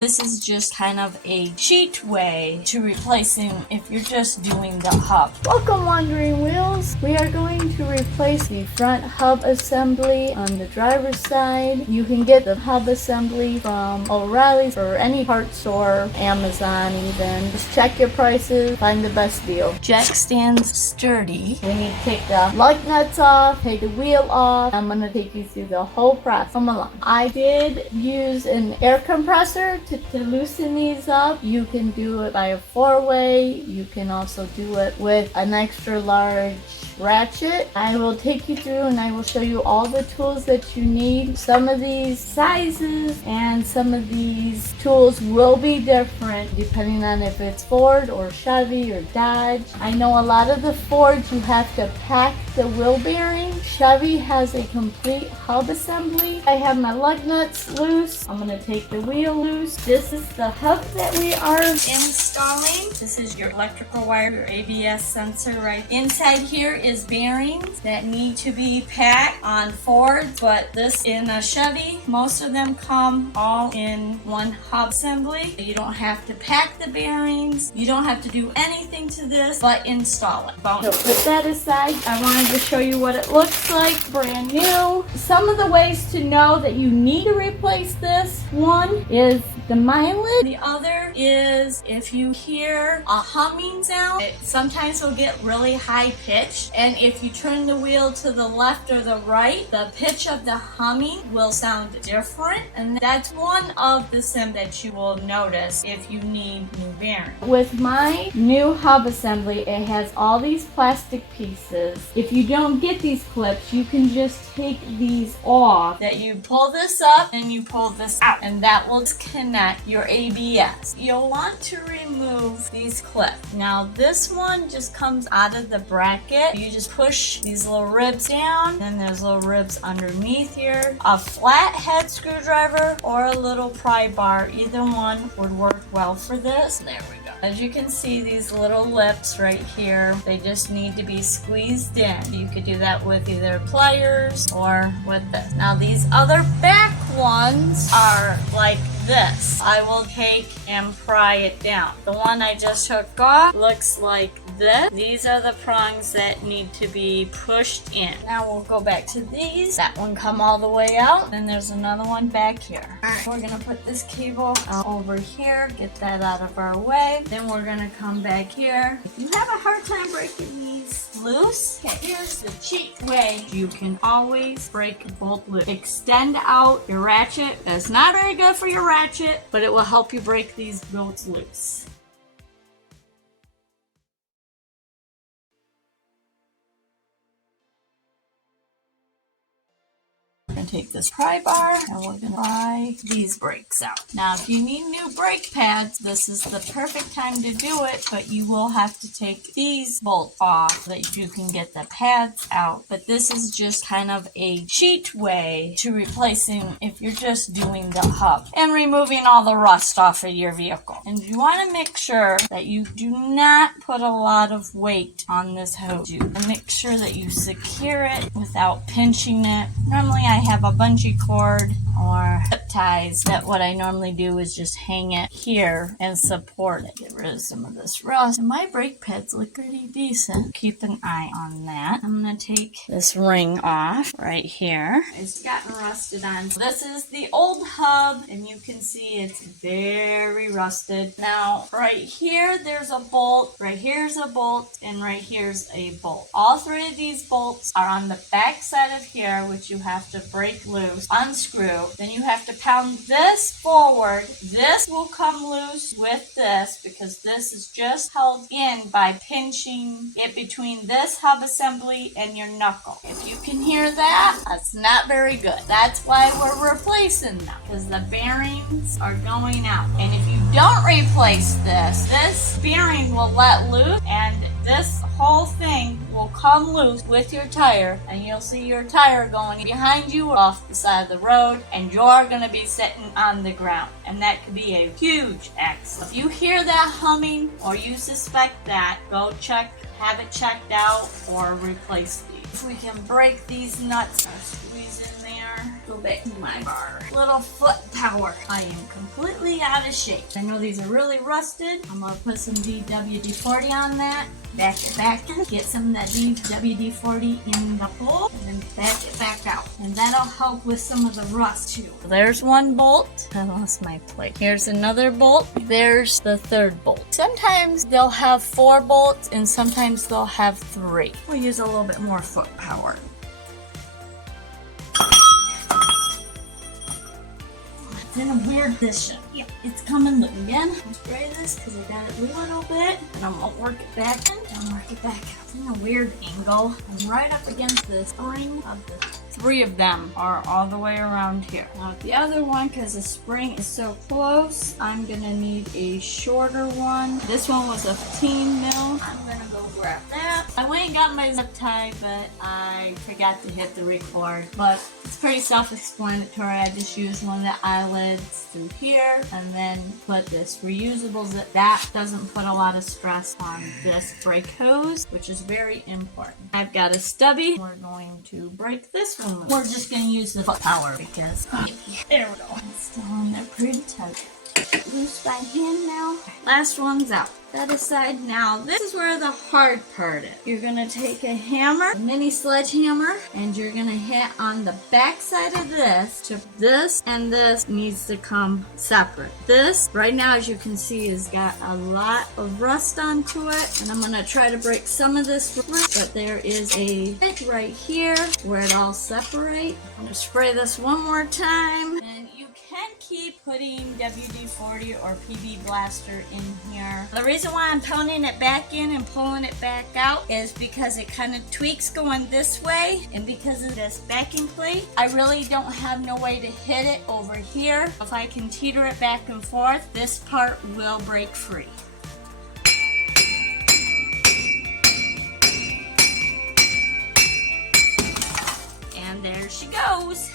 This is just kind of a cheat way to replacing if you're just doing the hub. Welcome Wandering Wheels. We are going to replace the front hub assembly on the driver's side. You can get the hub assembly from O'Reilly's or any parts store, Amazon even. Just check your prices, find the best deal. Jack stands sturdy. We need to take the lug nuts off, take the wheel off. I'm going to take you through the whole process. Come along. I did use an air compressor to loosen these up. You can do it by a 4-way. You can also do it with an extra large ratchet. I will take you through and I will show you all the tools that you need. Some of these sizes and some of these tools will be different depending on if it's Ford or Chevy or Dodge. I know a lot of the Fords you have to pack the wheel bearing. Chevy has a complete hub assembly. I have my lug nuts loose. I'm going to take the wheel loose. This is the hub that we are installing. This is your electrical wire, your ABS sensor right inside here is bearings that need to be packed on Fords, but this in a Chevy, most of them come all in one hub assembly. You don't have to pack the bearings. You don't have to do anything to this but install it. So put that aside. I wanted to show you what it looks like brand new. Some of the ways to know that you need to replace this. One is the mileage. The other is if you hear a humming sound, it sometimes will get really high pitched, and if you turn the wheel to the left or the right, the pitch of the humming will sound different, and that's one of the sim that you will notice if you need new bearings. With my new hub assembly, it has all these plastic pieces. If you don't get these clips, you can just take these off. That you pull this up and you pull this out, and that will connect your ABS. You'll want to remove these clips. Now this one just comes out of the bracket. You just push these little ribs down, and there's little ribs underneath here. A flat head screwdriver or a little pry bar, either one would work well for this. There we go. As you can see, these little lips right here, they just need to be squeezed in. You could do that with either pliers or with this. Now these other back ones are like this. I will take and pry it down. The one I just took off looks like this. These are the prongs that need to be pushed in. Now we'll go back to these. That one come all the way out. Then there's another one back here. Alright, we're gonna put this cable over here, get that out of our way. Then we're gonna come back here. If you have a hard time breaking these loose, okay, here's the cheat way. You can always break a bolt loose. Extend out your ratchet. That's not very good for your ratchet, but it will help you break these bolts loose. Take this pry bar and we're going to pry these brakes out. Now if you need new brake pads, this is the perfect time to do it, but you will have to take these bolts off so that you can get the pads out. But this is just kind of a cheat way to replacing if you're just doing the hub and removing all the rust off of your vehicle. And you want to make sure that you do not put a lot of weight on this hose. And make sure that you secure it without pinching it. Normally I have a bungee cord or zip ties that what I normally do is just hang it here and support it. Get rid of some of this rust. And my brake pads look pretty decent. Keep an eye on that. I'm going to take this ring off right here. It's gotten rusted on. This is the old hub and you can see it's very rusted. Now right here there's a bolt, right here's a bolt, and right here's a bolt. All three of these bolts are on the back side of here, which you have to break loose, unscrew. Then you have to pound this forward. This will come loose with this because this is just held in by pinching it between this hub assembly and your knuckle. If you can hear that, that's not very good. That's why we're replacing them, because the bearings are going out. And if you don't replace this bearing will let loose and this whole thing will come loose with your tire, and you'll see your tire going behind you off the side of the road, and you're going to be sitting on the ground, and that could be a huge accident. If you hear that humming or you suspect that, go check, have it checked out, or replace these. If we can break these nuts, squeeze in there. The little bit to my bar. Little foot power. I am completely out of shape. I know these are really rusted. I'm gonna put some WD-40 on that. Back it back in. Get some of that WD-40 in the hole and then back it back out. And that'll help with some of the rust too. There's one bolt. I lost my plate. Here's another bolt. There's the third bolt. Sometimes they'll have 4 bolts and sometimes they'll have 3. We'll use a little bit more foot power. It's in a weird position. Yep, it's coming loose again. I'll spray this because I got it a little bit, and I'm gonna work it back in and work it back out. It's in a weird angle. I'm right up against the spring of the 3 of them are all the way around here. Now the other one, because the spring is so close, I'm gonna need a shorter one. This one was a 15 mil. I'm gonna go grab that. I went and got my zip tie, but I forgot to hit the record. But it's pretty self-explanatory. I just used one of the eyelids through here and then put this reusable zip. That doesn't put a lot of stress on this brake hose, which is very important. I've got a stubby. We're going to break this one loose. We're just going to use the foot power because there we go. It's still in there pretty tight. Loose by hand now. Last one's out. That aside, now this is where the hard part is. You're gonna take a hammer, a mini sledgehammer, and you're gonna hit on the back side of this to this, and this needs to come separate. This, right now, as you can see, has got a lot of rust onto it, and I'm gonna try to break some of this rust, but there is a bit right here where it all separates. I'm gonna spray this one more time, and you can keep putting WD-40 or PB Blaster in here. The reason why I'm pounding it back in and pulling it back out is because it kind of tweaks going this way, and because of this backing plate, I really don't have no way to hit it over here. If I can teeter it back and forth, this part will break free. And there she goes.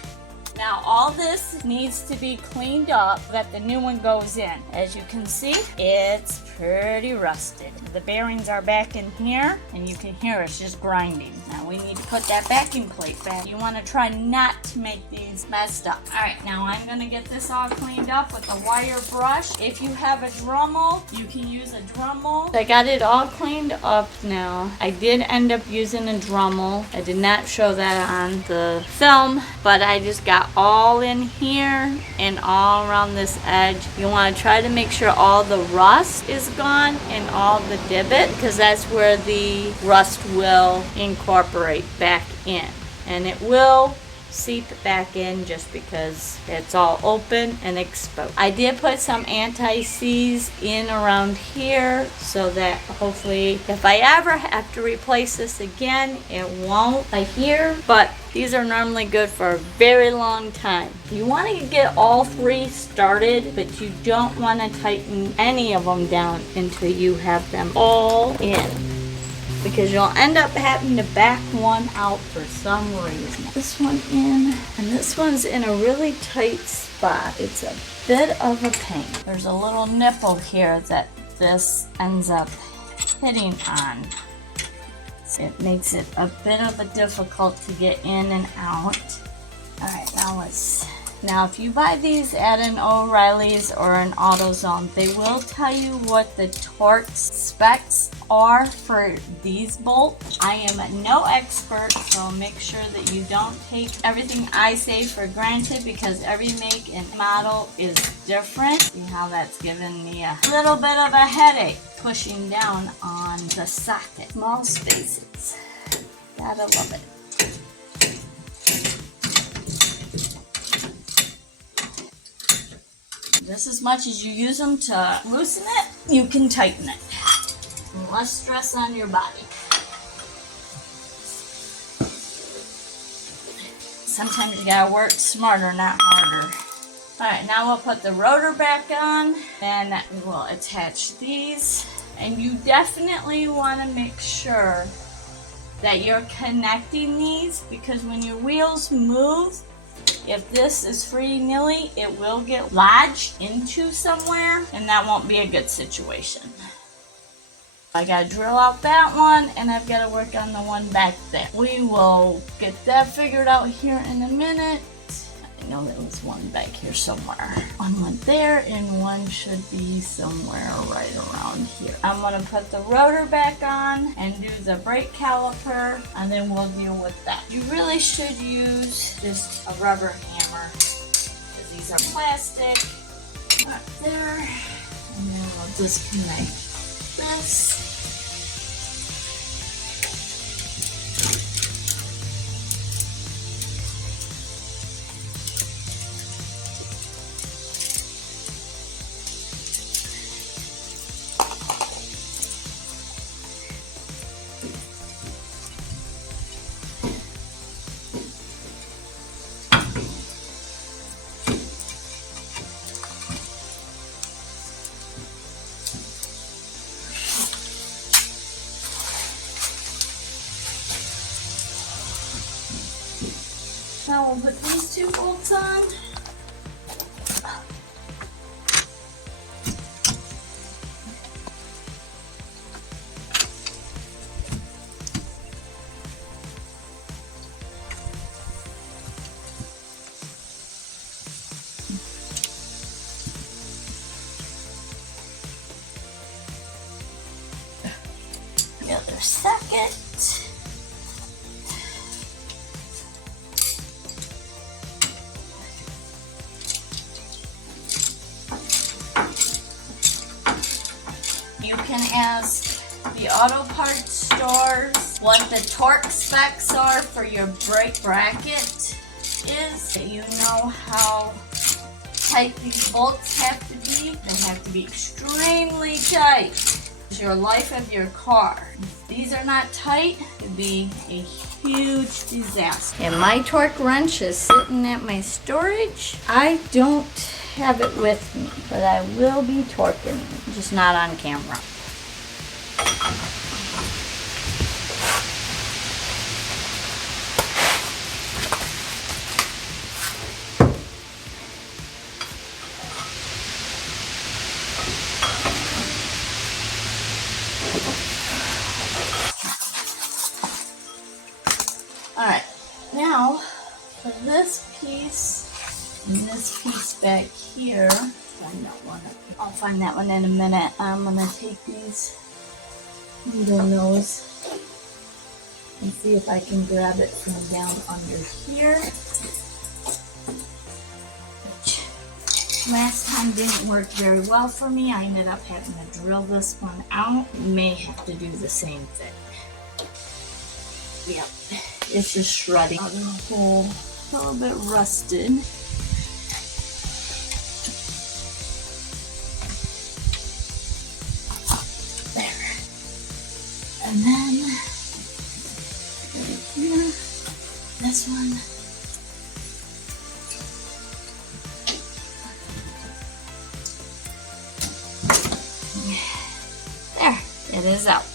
Now all this needs to be cleaned up so that the new one goes in. As you can see, it's pretty rusted. The bearings are back in here, and you can hear it's just grinding. Now we need to put that backing plate back. You want to try not to make these messed up. Alright, now I'm going to get this all cleaned up with a wire brush. If you have a Dremel, you can use a Dremel. I got it all cleaned up now. I did end up using a Dremel. I did not show that on the film, but I just got all in here and all around this edge. You want to try to make sure all the rust is gone and all the divot, because that's where the rust will incorporate back in, and it will seep back in just because it's all open and exposed. I did put some anti-seize in around here so that hopefully if I ever have to replace this again, it won't here, but these are normally good for a very long time. You want to get all 3 started, but you don't want to tighten any of them down until you have them all in, because you'll end up having to back one out for some reason. This one in, and this one's in a really tight spot. It's a bit of a pain. There's a little nipple here that this ends up hitting on. So it makes it a bit of a difficult to get in and out. Alright, now if you buy these at an O'Reilly's or an AutoZone, they will tell you what the torque specs are for these bolts. I am no expert, so make sure that you don't take everything I say for granted, because every make and model is different. See how that's given me a little bit of a headache pushing down on the socket. Small spaces. Gotta love it. Just as much as you use them to loosen it, you can tighten it. And less stress on your body. Sometimes you gotta work smarter, not harder. Alright, now we'll put the rotor back on, then we will attach these. And you definitely want to make sure that you're connecting these, because when your wheels move, if this is free-nilly, it will get lodged into somewhere, and that won't be a good situation. I gotta drill out that one, and I've got to work on the one back there. We will get that figured out here in a minute. No, there was one back here somewhere. One went there and one should be somewhere right around here. I'm gonna put the rotor back on and do the brake caliper, and then we'll deal with that. You really should use just a rubber hammer, because these are plastic. Up there, and then we'll disconnect this. Now we'll put these two bolts on. The other socket. You can ask the auto parts stores what the torque specs are for your brake bracket is. You know how tight these bolts have to be. They have to be extremely tight. It's your life of your car. If these are not tight, it could be a huge disaster. And my torque wrench is sitting at my storage. I don't have it with me, but I will be torquing it, just not on camera. Alright, now for this piece and this piece back here, I'll find that one in a minute. I'm going to take these needle nose and see if I can grab it from down under here. Which last time didn't work very well for me. I ended up having to drill this one out. May have to do the same thing. Yep. It's just shredding out in the hole, a little bit rusted. There. And then here, this one. There, it is out.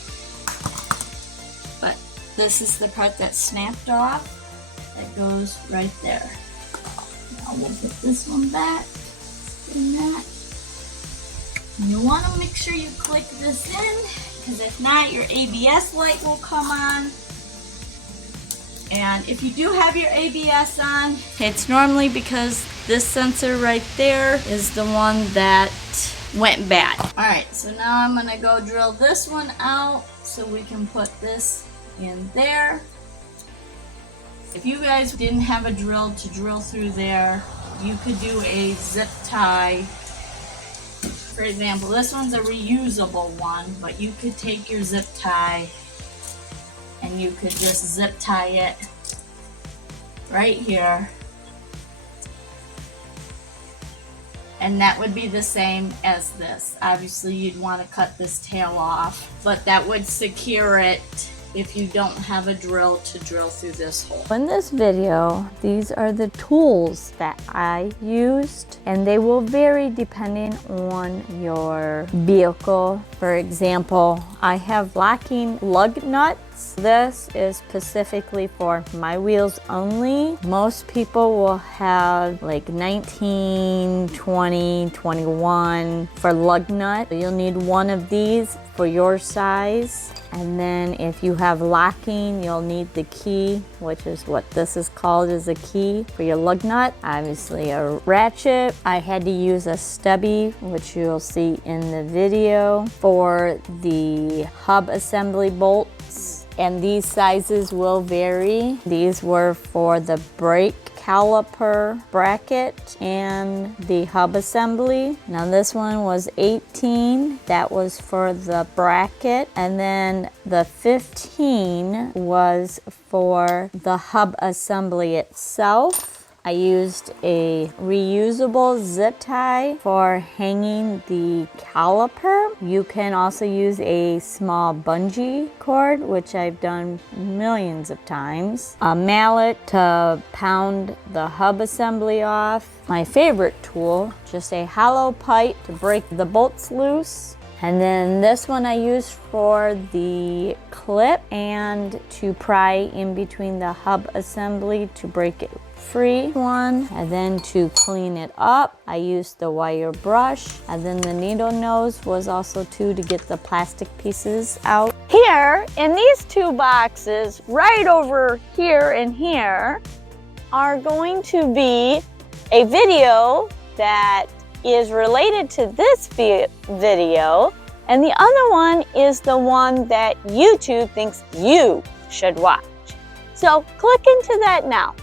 This is the part that snapped off. That goes right there. Now we'll put this one back. In that. And you want to make sure you click this in, because if not, your ABS light will come on. And if you do have your ABS on, it's normally because this sensor right there is the one that went bad. Alright, so now I'm going to go drill this one out so we can put this in there. If you guys didn't have a drill to drill through there, you could do a zip tie. For example, this one's a reusable one, but you could take your zip tie and you could just zip tie it right here. And that would be the same as this. Obviously, you'd want to cut this tail off, but that would secure it if you don't have a drill to drill through this hole. In this video, these are the tools that I used, and they will vary depending on your vehicle. For example, I have locking lug nuts. This is specifically for my wheels only. Most people will have like 19, 20, 21 for lug nut. You'll need one of these for your size. And then if you have locking, you'll need the key, which is what this is called, is a key for your lug nut. Obviously a ratchet. I had to use a stubby, which you'll see in the video, for the hub assembly bolts. And these sizes will vary. These were for the brake caliper bracket and the hub assembly. Now this one was 18, that was for the bracket, and then the 15 was for the hub assembly itself. I used a reusable zip tie for hanging the caliper. You can also use a small bungee cord, which I've done millions of times. A mallet to pound the hub assembly off. My favorite tool, just a hollow pipe to break the bolts loose. And then this one I used for the clip and to pry in between the hub assembly to break it free one. And then to clean it up, I used the wire brush. And then the needle nose was also to get the plastic pieces out. Here, in these two boxes, right over here and here, are going to be a video that is related to this video, and the other one is the one that YouTube thinks you should watch. So click into that now.